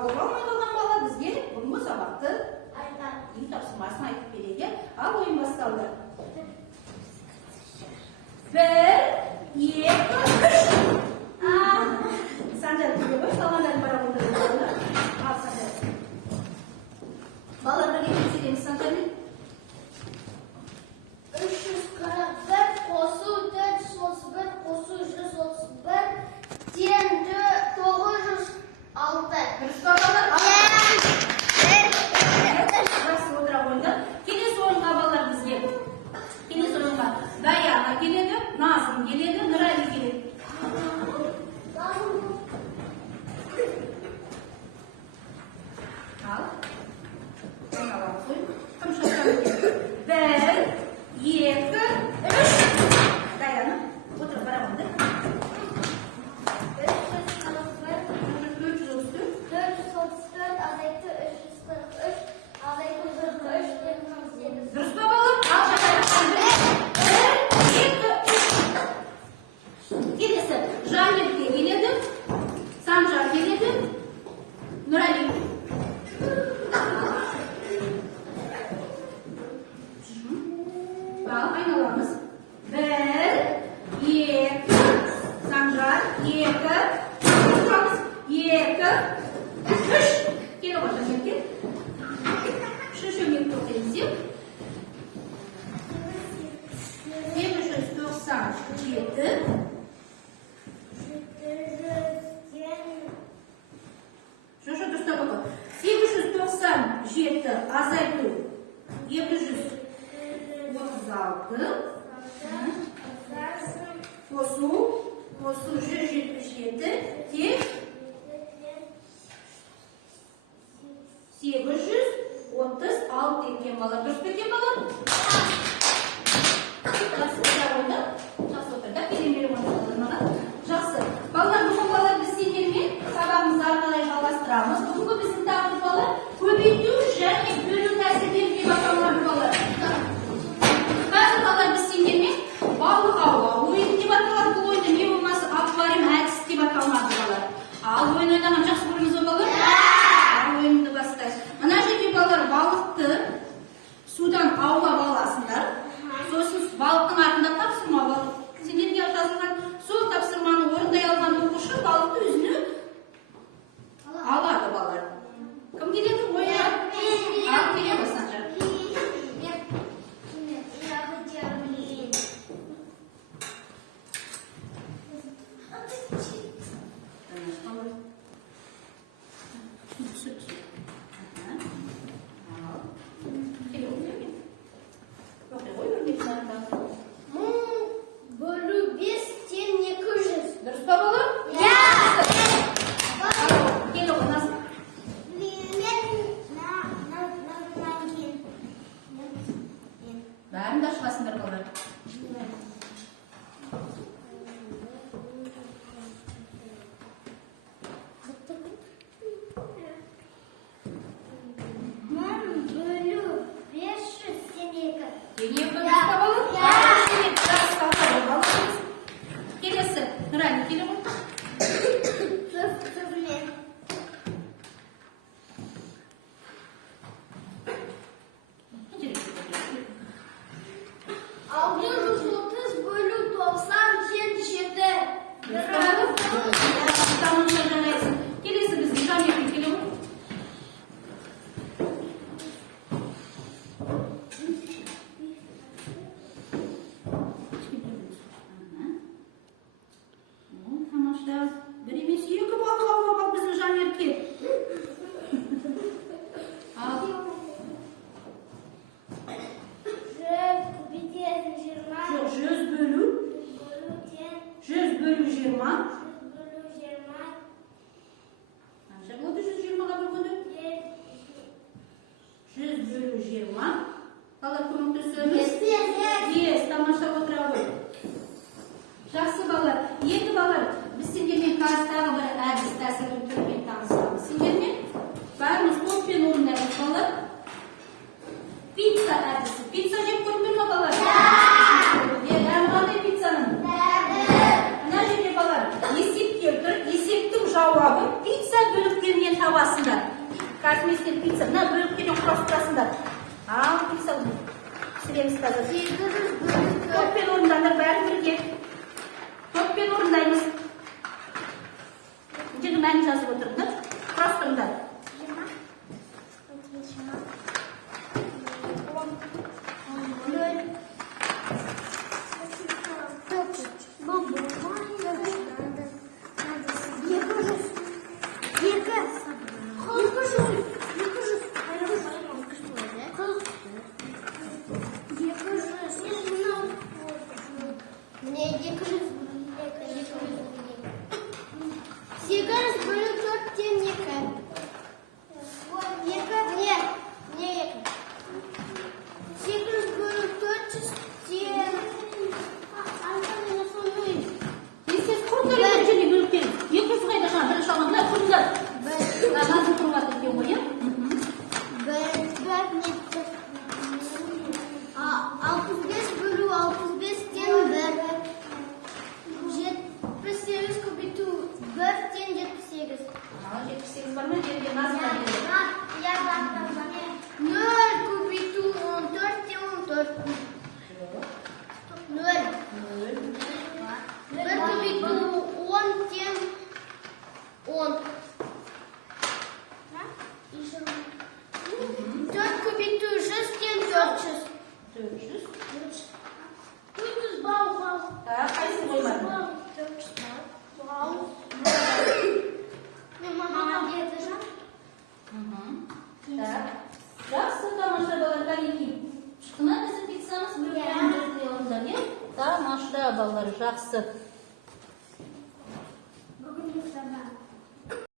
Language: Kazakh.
қабыл алмай қалған бала бізге бүгінгі сабақты үй тапсырмасын айтып береді. Ал ойын басталды. 1, 2, 3. Санжар күле ғой, салғандарын бара отырды. Ал Санжар. Балалар бірге келсереміз Санжармен. 341 қосу 431 қосу 131 тең 906. Дұрыс па балалар? Жақсы отыра қойды. Келесі ойынға балалар бізге. Келесі ойынға Даяна келеді, Назым келеді, Нұрәлі келеді. Ал. Ойналап қой. Кім шашқан екен? 1, 2, 3. Даяна, отырып барамын. 434 азайтты 343 азайтты 43 Дұрыс па балалар? Ал шашқан. 1, 2, 3. Келесі Жанерке келеді, Санжар келеді, Нұрәлі. Ал айналамыз. 1, 2, Санжар, 2, тұрамыз, 2, 3. Келі ғой Жанерке. Үшінші өрнекті оқимыз. 797. Жошы дұрыстап оқы. 897 азайту 236 қосу 177 тек 836 екен балалар. Дұрыс па екен балалар? Жақсы отырды. Жақсы отырды. Келемелі ойнағандар. Жақсы. Балалар, бүгін балалар біз сендермен сабағымызды ары қарай жалғастырамыз. Бүгінгі біздің тақырып балалар көбейту және бөлу тәсілдері деп аталады балалар. Қазір балалар біз сендермен балық аулау ойыны деп аталады. Бұл ойынды не болмаса аквариум әдісі деп аталады балалар. Ал ойын ойнаған жақсы көрдіңіз бе балалар? Ойынды бастайық. Мына жерде балалар балықты судан аулап аласыңдар. Сосын балықтың артында тапсырма бар. Сендерге жазылған сол тапсырманы орындай алған оқушы балықты өзіне алады балалар. Кім келеді? Ойнап. Ал келеді Санжар. бөлу 5 тең 200. Дұрыс па балалар? Келі ғой Назым. Бәрін де ашыласыңдар балалар. Бөлу 500 тең 2. Келесі, Нұрәлі келі ғой. Алты жүз 30 бөлу 90 тең 7. Келесі біздің Жанерке келі ғой. Тамаша. Бір емес екі балық аулап ал біздің Жанерке. Ал. 100 бөлу 20. Қанша болды 120-ға бөлгенде? 100 бөлу 20. Балалар көмектесеміз. 10. Тамаша отыра ғой. Жақсы балалар. Енді балалар, біз сендермен қазір тағы бір әдіс тәсілдің түрімен танысамыз. Сендермен бәріміз топпен орындаймыз балалар. Пицца әдісі. Пицца жеп көрдіңдер ме балалар? Қандай пиццаның? Мына жерде балалар есеп келтір. Есептің жауабын пицца бөліктерінен аласыңдар. Қазір мен сіздерге пицца. Мына бөліктерден құрастырып тұрасыңдар. Ал, пицца пісіреміз қазір. 800 бөлу 4. Топпен орындаңдар бәрі бірге. Топпен орындаймыз. Жердің мәнін жазып отырыңдар. Құрастырыңдар. 800 bölü 4 ten yeka. Yeka ne? Ne yeka? 800 bölü 400 ten. Anladın mı? Siz kurtarın içini bölüklerin. Yıkız kayda şuna bir şağınlar kurtar. Nasıl kurvatır diyor bu ya? Ben 65 bölü 65 ten ver. 78 kubitu 4 ten 78. 78 var mı? Yerine nasıl veriyor? Ya baktım bana. 0 kubitu 14 ten 14. 0. 1 kubitu 10 ten 10. 4 kubitu 6 ten 400. 400. 400 bal. Kayısı koymadın. 400 bal. Mama getireceğim. Так. Жақсы тамаша балалар, қанекей. Шықына біздің пиццамыз бөлінген орындар, иә? Тамаша балалар, жақсы.